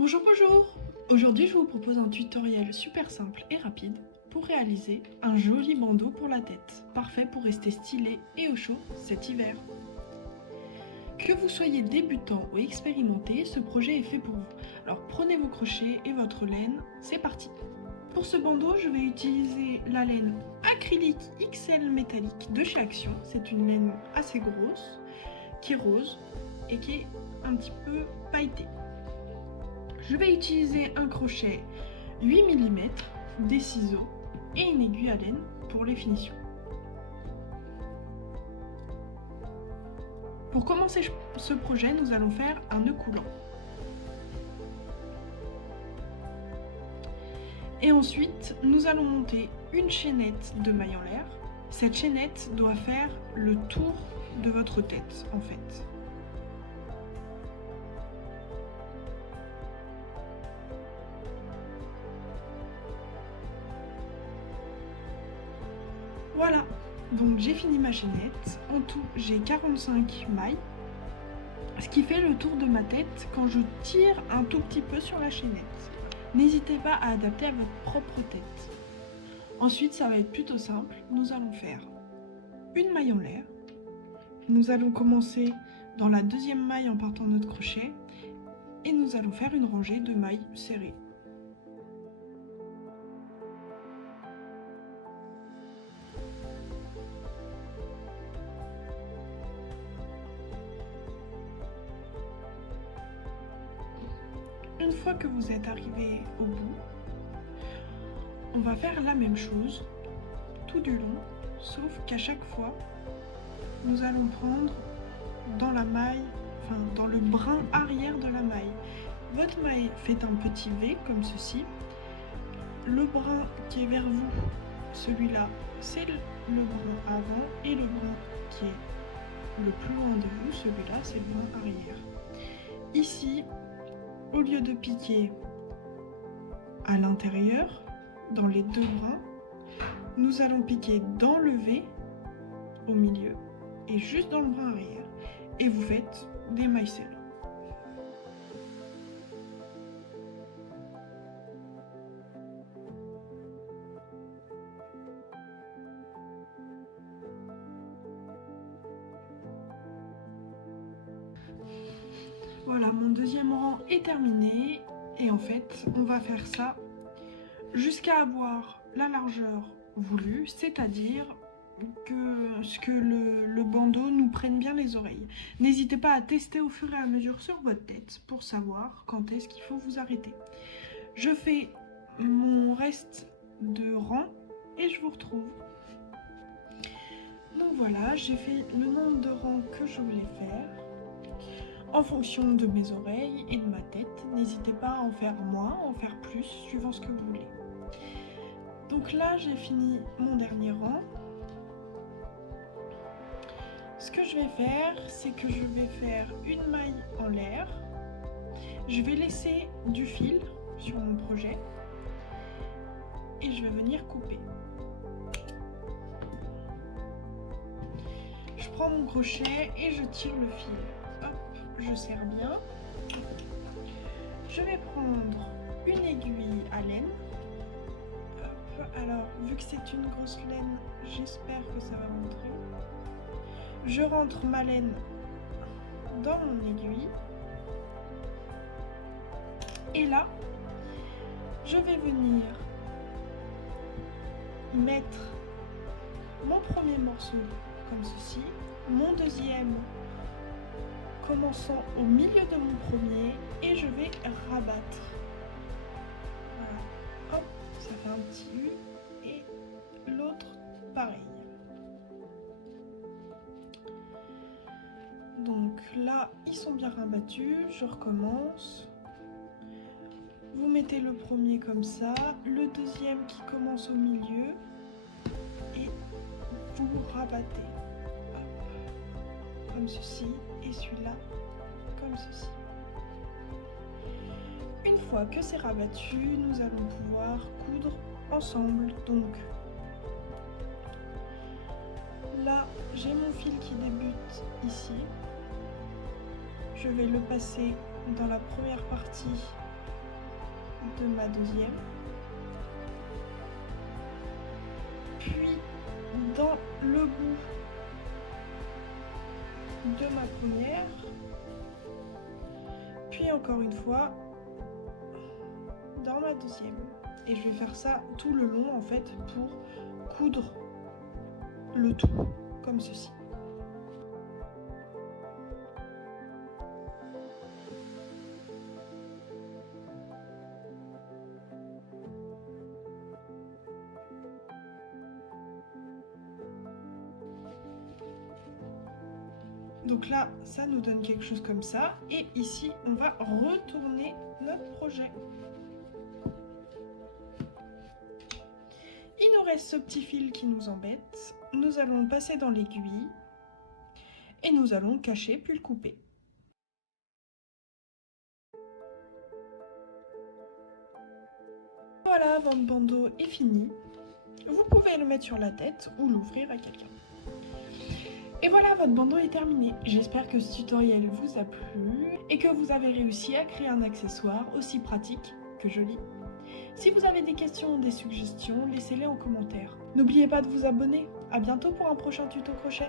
Bonjour, bonjour! Aujourd'hui, je vous propose un tutoriel super simple et rapide pour réaliser un joli bandeau pour la tête, parfait pour rester stylé et au chaud cet hiver. Que vous soyez débutant ou expérimenté, ce projet est fait pour vous. Alors prenez vos crochets et votre laine, c'est parti! Pour ce bandeau, je vais utiliser la laine acrylique XL métallique de chez Action. C'est une laine assez grosse, qui est rose et qui est un petit peu pailletée. Je vais utiliser un crochet 8 mm, des ciseaux et une aiguille à laine pour les finitions. Pour commencer ce projet, nous allons faire un nœud coulant. Et ensuite, nous allons monter une chaînette de mailles en l'air. Cette chaînette doit faire le tour de votre tête en fait. Voilà, donc j'ai fini ma chaînette. En tout, j'ai 45 mailles, ce qui fait le tour de ma tête quand je tire un tout petit peu sur la chaînette. N'hésitez pas à adapter à votre propre tête. Ensuite, ça va être plutôt simple. Nous allons faire une maille en l'air. Nous allons commencer dans la deuxième maille en partant de notre crochet et nous allons faire une rangée de mailles serrées. Une fois que vous êtes arrivé au bout, on va faire la même chose tout du long, sauf qu'à chaque fois, nous allons prendre dans la maille, dans le brin arrière de la maille. Votre maille fait un petit V comme ceci. Le brin qui est vers vous, celui-là, c'est le brin avant, et le brin qui est le plus loin de vous, celui-là, c'est le brin arrière. Ici, au lieu de piquer à l'intérieur, dans les deux brins, nous allons piquer dans le V, au milieu, et juste dans le brin arrière. Et vous faites des mailles serrées. Voilà, mon deuxième rang est terminé. Et en fait, on va faire ça jusqu'à avoir la largeur voulue, c'est-à-dire que le bandeau nous prenne bien les oreilles. N'hésitez pas à tester au fur et à mesure sur votre tête pour savoir quand est-ce qu'il faut vous arrêter. Je fais mon reste de rang et je vous retrouve. Donc voilà, j'ai fait le nombre de rangs que je voulais faire en fonction de mes oreilles et de ma tête. N'hésitez pas à en faire moins, à en faire plus, suivant ce que vous voulez. Donc là, j'ai fini mon dernier rang. Ce que je vais faire, c'est que je vais faire une maille en l'air. Je vais laisser du fil sur mon projet et je vais venir couper. Je prends mon crochet et je tire le fil. Hop, je serre bien. Je vais prendre une aiguille à laine. Hop, alors, vu que c'est une grosse laine, j'espère que ça va rentrer. Je rentre ma laine dans mon aiguille. Et là, je vais venir mettre mon premier morceau comme ceci, mon deuxième commençant au milieu de mon premier et je vais rabattre. Voilà, hop, ça fait un petit U et l'autre pareil. Donc là, ils sont bien rabattus, je recommence. Vous mettez le premier comme ça, le deuxième qui commence au milieu et vous rabattez. Hop, comme ceci et celui-là comme ceci. Une fois que c'est rabattu, nous allons pouvoir coudre ensemble. Donc là, j'ai mon fil qui débute ici. Je vais le passer dans la première partie de ma deuxième, puis dans le bout de ma première, puis encore une fois dans ma deuxième. Et je vais faire ça tout le long en fait pour coudre le tout comme ceci. Donc là, ça nous donne quelque chose comme ça. Et ici, on va retourner notre projet. Il nous reste ce petit fil qui nous embête. Nous allons le passer dans l'aiguille. Et nous allons le cacher puis le couper. Voilà, votre bandeau est fini. Vous pouvez le mettre sur la tête ou l'ouvrir à quelqu'un. Et voilà, votre bandeau est terminé. J'espère que ce tutoriel vous a plu et que vous avez réussi à créer un accessoire aussi pratique que joli. Si vous avez des questions ou des suggestions, laissez-les en commentaire. N'oubliez pas de vous abonner. À bientôt pour un prochain tuto crochet.